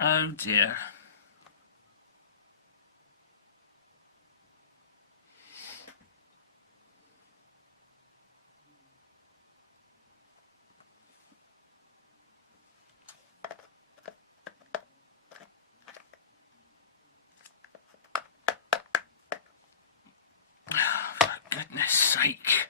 Oh dear. For goodness sake.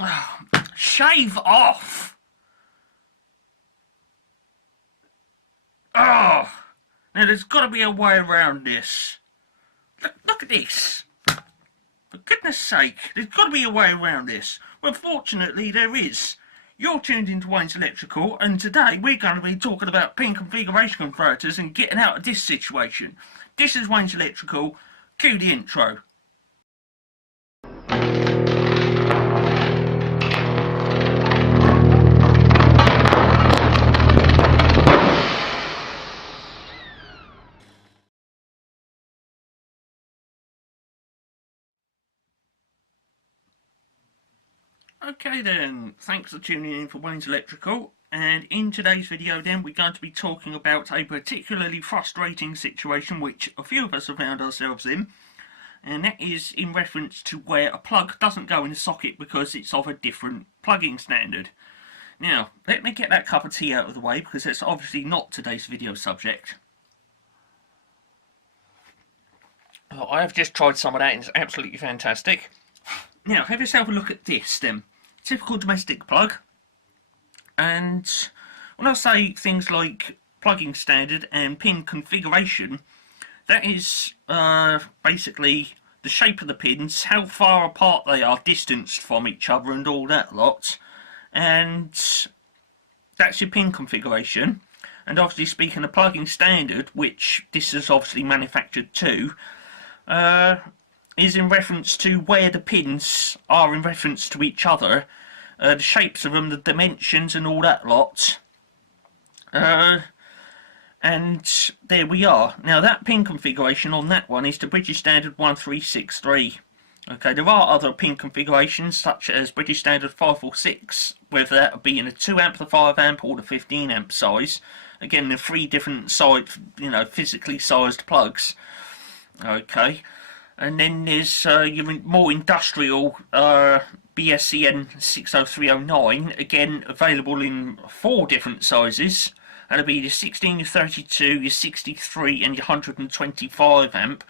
Oh, shave off! Oh! Now there's got to be a way around this. Look at this! For goodness sake, there's got to be a way around this. Well, fortunately there is. You're tuned into Wayne's Electrical, and today we're going to be talking about pin configuration converters and getting out of this situation. This is Wayne's Electrical. Cue the intro. Okay then, thanks for tuning in for Wayne's Electrical, and in today's video then we're going to be talking about a particularly frustrating situation which a few of us have found ourselves in, and that is in reference to where a plug doesn't go in the socket because it's of a different plugging standard. Now, let me get that cup of tea out of the way because that's obviously not today's video subject. I have just tried some of that and it's absolutely fantastic. Now, have yourself a look at this then. Typical domestic plug, and when I say things like plugging standard and pin configuration, that is basically the shape of the pins, how far apart they are distanced from each other and all that lot, and that's your pin configuration. And obviously speaking of plugging standard, which this is obviously manufactured to, is in reference to where the pins are in reference to each other, the shapes of them, the dimensions and all that lot. And there we are. Now that pin configuration on that one is the British Standard 1363. Okay, there are other pin configurations such as British Standard 546, whether that would be in a 2 amp, the 5 amp or the 15 amp size. Again, they're 3 different size, physically sized plugs. Okay. And then there's your more industrial BSCN 60309, again available in 4 different sizes. That'll be your 16, your 32, your 63 and your 125 amp.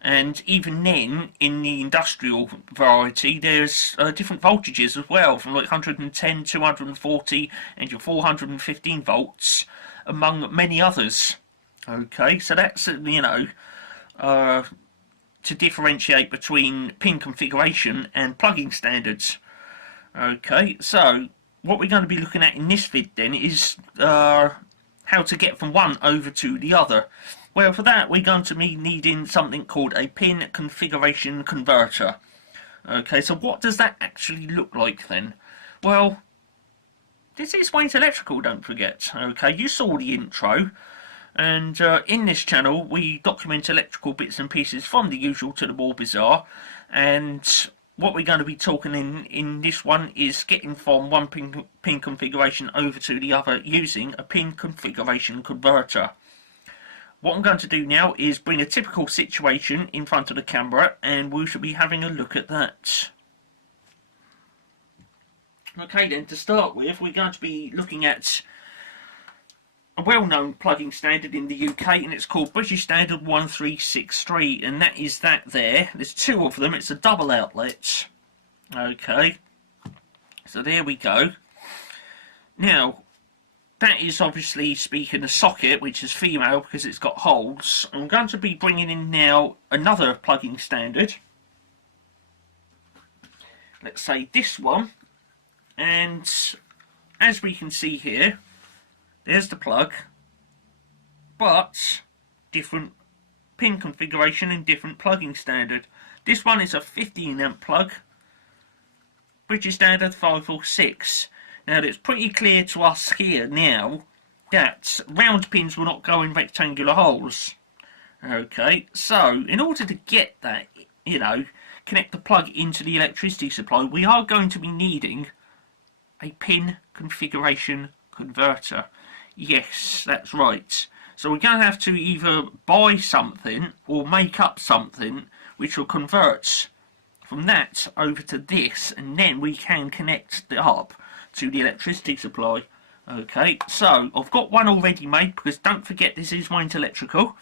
And even then, in the industrial variety, there's different voltages as well, from like 110, 240 and your 415 volts, among many others. Okay, so that's, to differentiate between pin configuration and plugging standards. Okay, so what we're going to be looking at in this vid then is how to get from one over to the other. Well, for that we're going to be needing something called a pin configuration converter. Okay, so what does that actually look like then? Well, this is Wayne's Electrical, don't forget. Okay, you saw the intro. And in this channel we document electrical bits and pieces from the usual to the more bizarre, and what we're going to be talking in this one is getting from one pin configuration over to the other using a pin configuration converter. What I'm going to do now is bring a typical situation in front of the camera and we shall be having a look at that. Okay then, to start with we're going to be looking at a well-known plugging standard in the UK, and it's called British Standard 1363, and that is that there. There's 2 of them, it's a double outlet. Okay, so there we go. Now, that is obviously speaking a socket, which is female because it's got holes. I'm going to be bringing in now another plugging standard. Let's say this one, and as we can see here, there's the plug, but different pin configuration and different plugging standard. This one is a 15 amp plug, British Standard 546. Now it's pretty clear to us here now that round pins will not go in rectangular holes. Okay, so in order to get that, you know, connect the plug into the electricity supply, we are going to be needing a pin configuration converter. Yes, that's right. So we're going to have to either buy something or make up something which will convert from that over to this, and then we can connect it up to the electricity supply. Okay, so I've got one already made, because don't forget this is Wayne's Electrical.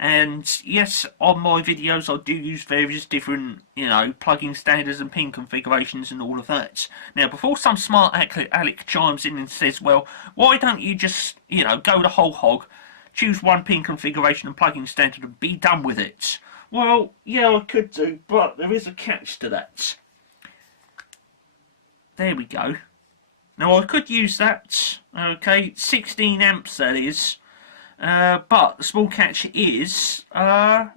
And yes, on my videos I do use various different, you know, plugging standards and pin configurations and all of that. Now, before some smart Alec chimes in and says, well, why don't you just, you know, go the whole hog, choose one pin configuration and plugging standard and be done with it? Well, yeah, I could do, but there is a catch to that. There we go. Now, I could use that, okay, 16 amps that is. But the small catch is, have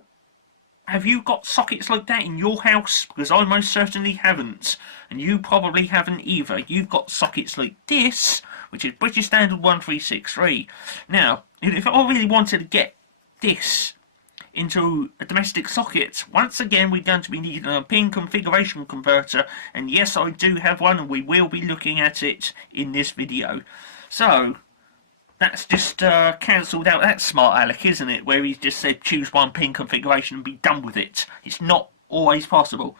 you got sockets like that in your house? Because I most certainly haven't, and you probably haven't either. You've got sockets like this, which is British Standard 1363. Now, if I really wanted to get this into a domestic socket, once again we're going to be needing a pin configuration converter, and yes, I do have one, and we will be looking at it in this video. So that's just cancelled out that smart Alec, isn't it? Where he's just said choose one pin configuration and be done with it. It's not always possible.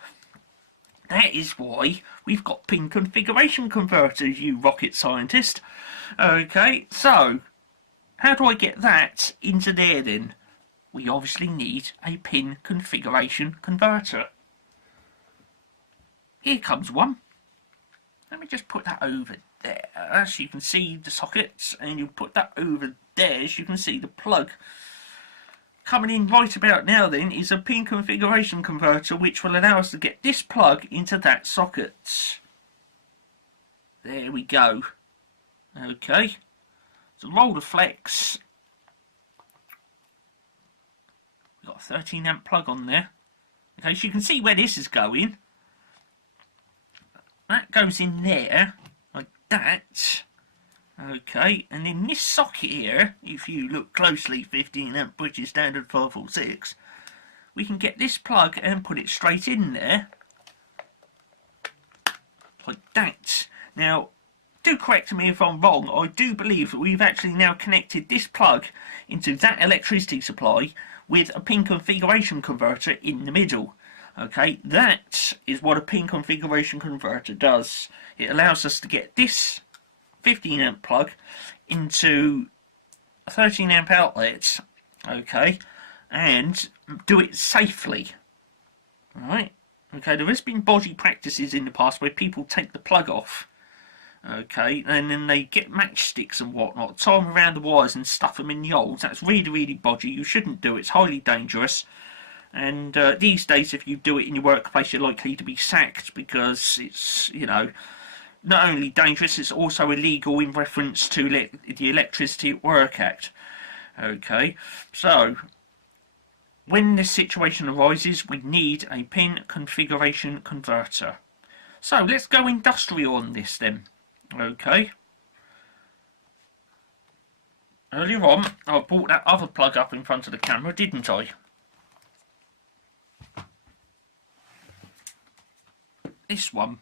That is why we've got pin configuration converters, you rocket scientist. Okay, so how do I get that into there then? We obviously need a pin configuration converter. Here comes one. Let me just put that over there so you can see the sockets, and you put that over there so you can see the plug. Coming in right about now then is a pin configuration converter which will allow us to get this plug into that socket. There we go. Okay, so roll the flex. We've got a 13 amp plug on there. Okay, so you can see where this is going. That goes in there like that. Okay, and in this socket here, if you look closely, 15 amp British Standard 546, we can get this plug and put it straight in there like that. Now, do correct me if I'm wrong, I do believe that we've actually now connected this plug into that electricity supply with a pin configuration converter in the middle. Okay, that is what a pin configuration converter does. It allows us to get this 15 amp plug into a 13 amp outlet, okay, and do it safely. Alright, okay, there has been dodgy practices in the past where people take the plug off, okay, and then they get matchsticks and whatnot, tie them around the wires and stuff them in the holes. That's really, really dodgy. You shouldn't do it. It's highly dangerous. And these days, if you do it in your workplace, you're likely to be sacked, because it's, you know, not only dangerous, it's also illegal in reference to the Electricity at Work Act. Okay, so when this situation arises, we need a pin configuration converter. So let's go industrial on this then. Okay. Earlier on, I brought that other plug up in front of the camera, didn't I? This one.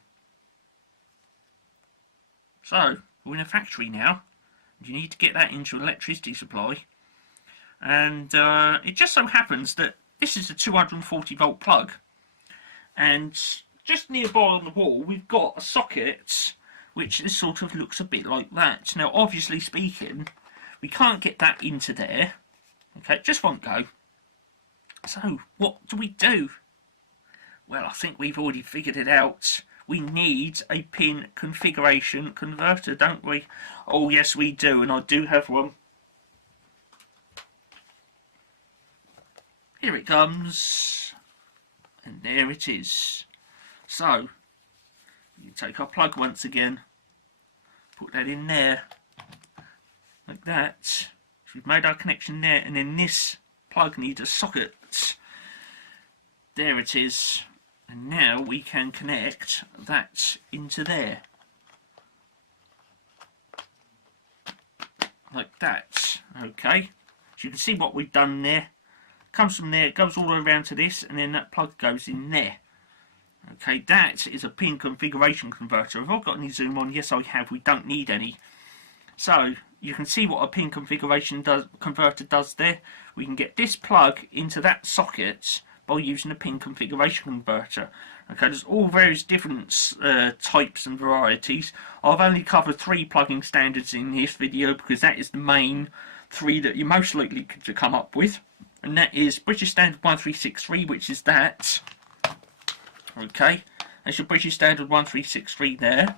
So, we're in a factory now. You need to get that into an electricity supply. And it just so happens that this is a 240 volt plug. And just nearby on the wall, we've got a socket which this sort of looks a bit like that. Now, obviously speaking, we can't get that into there. Okay, it just won't go. So, what do? Well, I think we've already figured it out. We need a pin configuration converter, don't we? Oh, yes, we do, and I do have one. Here it comes. And there it is. So, you take our plug once again, put that in there, like that. So we've made our connection there, and then this plug needs a socket. There it is. And now we can connect that into there. like that. Okay, so you can see what we've done there. Comes from there, it goes all the way around to this, and then that plug goes in there. Okay, that is a pin configuration converter. Have I got any zoom on? Yes, I have. We don't need any. So you can see what a pin configuration converter does there. We can get this plug into that socket by using a pin configuration converter. Okay, there's all various different types and varieties. I've only covered 3 plugging standards in this video because that is the main 3 that you're most likely to come up with. And that is British Standard 1363, which is that. Okay, that's your British Standard 1363 there.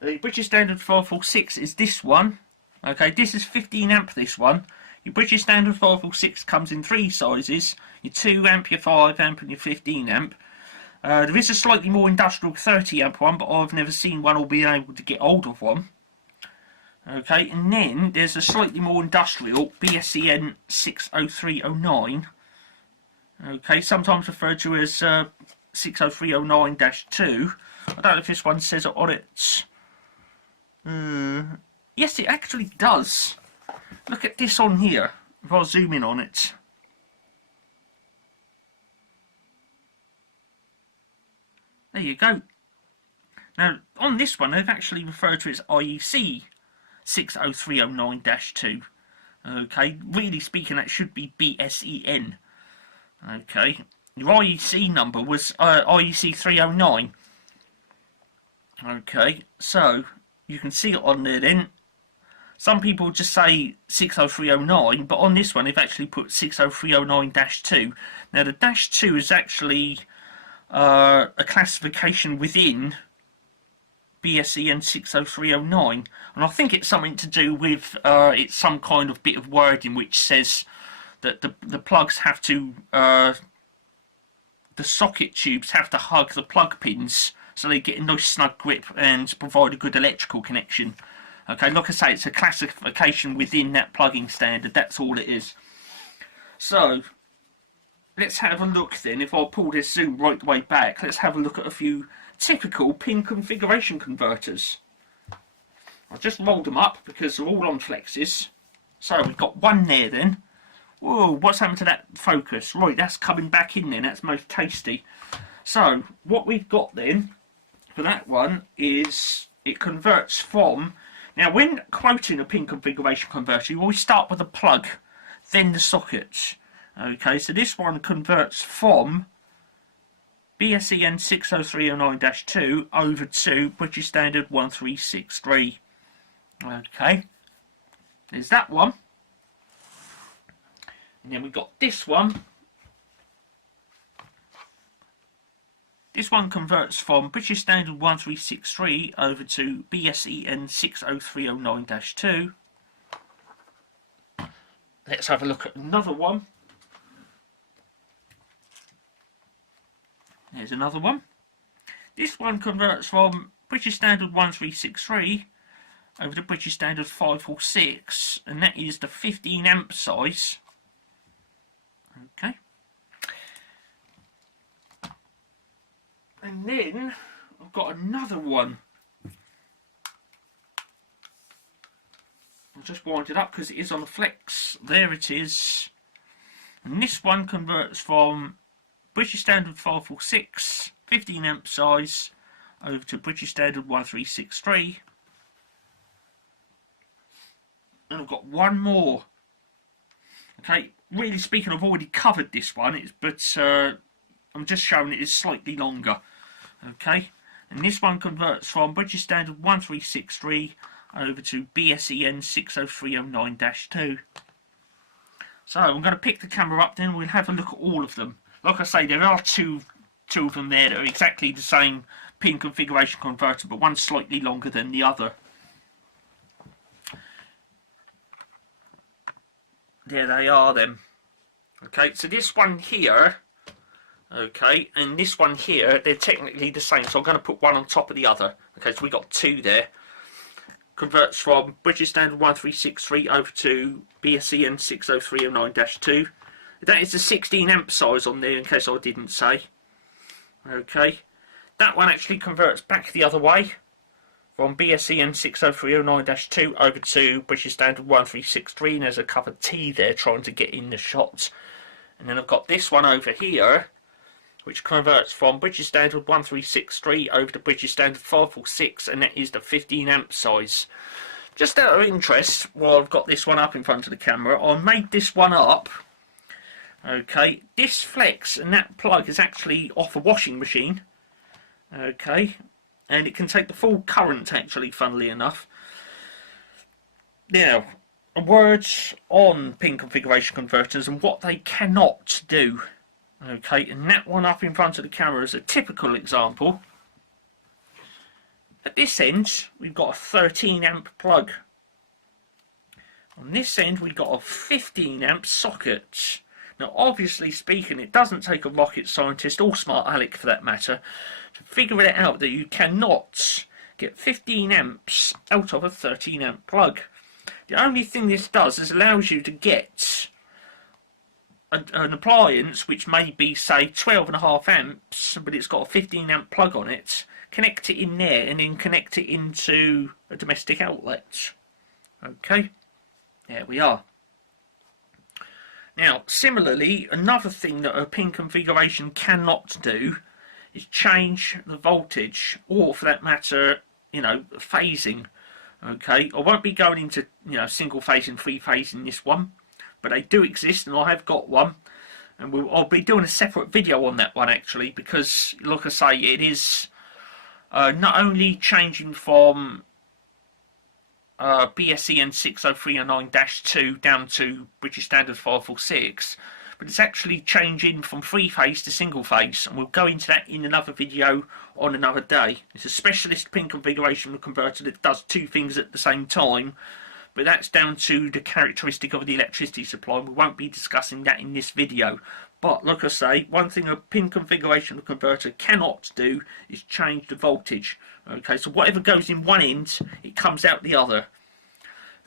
The British Standard 546 is this one. Okay, this is 15 amp, this one. Your British Standard 546 comes in 3 sizes. Your 2 amp, your 5 amp and your 15 amp. There is a slightly more industrial 30 amp one, but I've never seen one or been able to get hold of one. Okay, and then there's a slightly more industrial BSEN 60309. Okay, sometimes referred to as 60309-2. I don't know if this one says it on it. Yes, it actually does. Look at this on here, if I zoom in on it. There you go. Now, on this one, they've actually referred to it as IEC 60309-2. Okay, really speaking, that should be BSEN. Okay, your IEC number was IEC 309. Okay, so you can see it on there then. Some people just say 60309, but on this one they've actually put 60309-2. Now the -2 is actually a classification within BSEN 60309, and I think it's something to do with it's some kind of bit of wording which says that the plugs have to the socket tubes have to hug the plug pins so they get a nice snug grip and provide a good electrical connection. Okay, like I say, it's a classification within that plugging standard, that's all it is. So let's have a look then. If I pull this zoom right the way back, let's have a look at a few typical pin configuration converters. I've just rolled them up because they're all on flexes. So we've got one there then. Whoa, what's happened to that focus? Right, that's coming back in then, that's most tasty. So what we've got then for that one is it converts from, now when quoting a pin configuration converter you always start with a plug, then the sockets. Okay, so this one converts from BSEN 60309-2 over to British Standard 1363. Okay, there's that one. And then we've got this one. This one converts from British Standard 1363 over to BSEN 60309-2. Let's have a look at another one. There's another one. This one converts from British Standard 1363 over to British Standard 546, and that is the 15 amp size. Okay. And then I've got another one. I'll just wind it up because it is on a flex. There it is. And this one converts from British Standard 546, 15 amp size, over to British Standard 1363. And I've got one more. Okay, really speaking, I've already covered this one, but I'm just showing it is slightly longer. Okay, and this one converts from British Standard 1363 over to BSEN 60309-2. So I'm going to pick the camera up then, we'll have a look at all of them. Like I say, there are two of them there that are exactly the same pin configuration converter, but one's slightly longer than the other. There they are then. Okay, so this one here, okay, and this one here, they're technically the same, so I'm going to put one on top of the other. Okay, so we got two there. Converts from British Standard 1363 over to BSEN 60309-2. That is the 16 amp size on there, in case I didn't say. Okay, that one actually converts back the other way. from BSEN 60309-2 over to British Standard 1363, and there's a covered T there trying to get in the shot. And then I've got this one over here, which converts from British Standard 1363 over to British Standard 546, and that is the 15 amp size. Just out of interest, while I've got this one up in front of the camera, I made this one up. Okay, this flex and that plug is actually off a washing machine. Okay, and it can take the full current actually, funnily enough. Now, words on pin configuration converters and what they cannot do. Okay, and that one up in front of the camera is a typical example. At this end, we've got a 13 amp plug. On this end, we've got a 15 amp socket. Now, obviously speaking, it doesn't take a rocket scientist or smart aleck for that matter to figure it out that you cannot get 15 amps out of a 13 amp plug. The only thing this does is allows you to get an appliance which may be, say, 12.5 amps, but it's got a 15 amp plug on it, connect it in there and then connect it into a domestic outlet. Okay, there we are. Now, similarly, another thing that a pin configuration cannot do is change the voltage, or for that matter, phasing. Okay, I won't be going into, single phase and three phase in this one, but they do exist, and I have got one, and I'll be doing a separate video on that one actually, because, like I say, it is not only changing from BSEN 60309-2 down to British Standard 546, but it's actually changing from three phase to single phase, and we'll go into that in another video on another day. It's a specialist pin configuration converter that does two things at the same time, but that's down to the characteristic of the electricity supply, and we won't be discussing that in this video. But like I say, one thing a pin configuration converter cannot do is change the voltage. Okay, so whatever goes in one end, it comes out the other.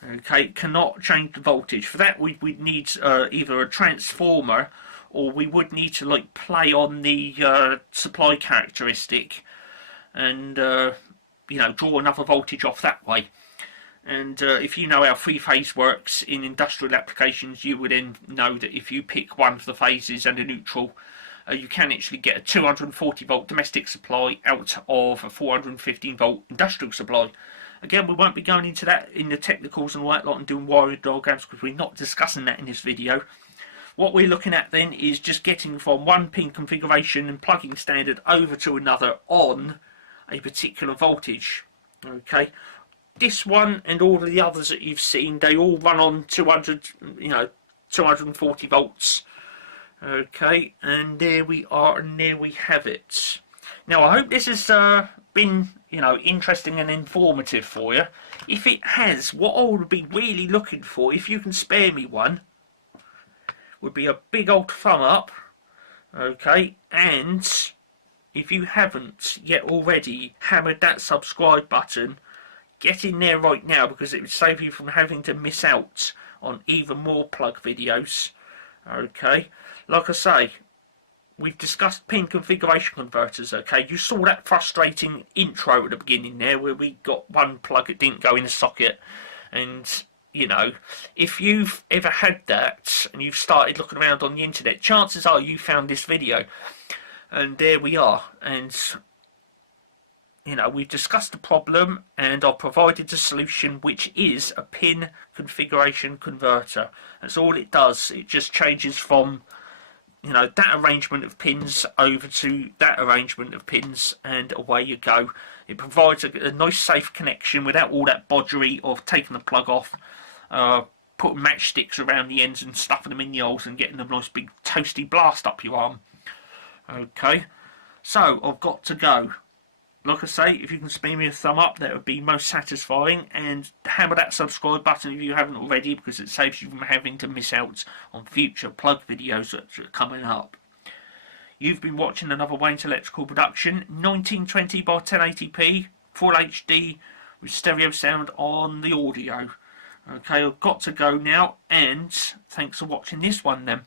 Okay, it cannot change the voltage. For that, we'd need either a transformer, or we would need to play on the supply characteristic and draw another voltage off that way. And if you know how three-phase works in industrial applications, you would then know that if you pick one of the phases and a neutral, you can actually get a 240 volt domestic supply out of a 415 volt industrial supply. Again, we won't be going into that in the technicals and all that lot and doing wiring diagrams, because we're not discussing that in this video. What we're looking at then is just getting from one pin configuration and plugging standard over to another on a particular voltage. Okay. This one and all of the others that you've seen, they all run on 240 volts. Okay, and there we are, and there we have it. Now, I hope this has been, interesting and informative for you. If it has, what I would be really looking for, if you can spare me one, would be a big old thumb up. Okay, and if you haven't yet already hammered that subscribe button, get in there right now, because it would save you from having to miss out on even more plug videos. Okay, like I say, we've discussed pin configuration converters. Okay, you saw that frustrating intro at the beginning there where we got one plug that didn't go in the socket, and if you've ever had that and you've started looking around on the internet, chances are you found this video, and there we are. And we've discussed the problem, and I've provided the solution, which is a pin configuration converter. That's all it does. It just changes from, that arrangement of pins over to that arrangement of pins, and away you go. It provides a nice safe connection without all that bodgery of taking the plug off, putting matchsticks around the ends and stuffing them in the holes and getting a nice big toasty blast up your arm. Okay, so I've got to go. Like I say, if you can spare me a thumb up, that would be most satisfying, and hammer that subscribe button if you haven't already, because it saves you from having to miss out on future plug videos that are coming up. You've been watching another Wayne's Electrical production, 1920 by 1080p, full HD, with stereo sound on the audio. Okay, I've got to go now, and thanks for watching this one then.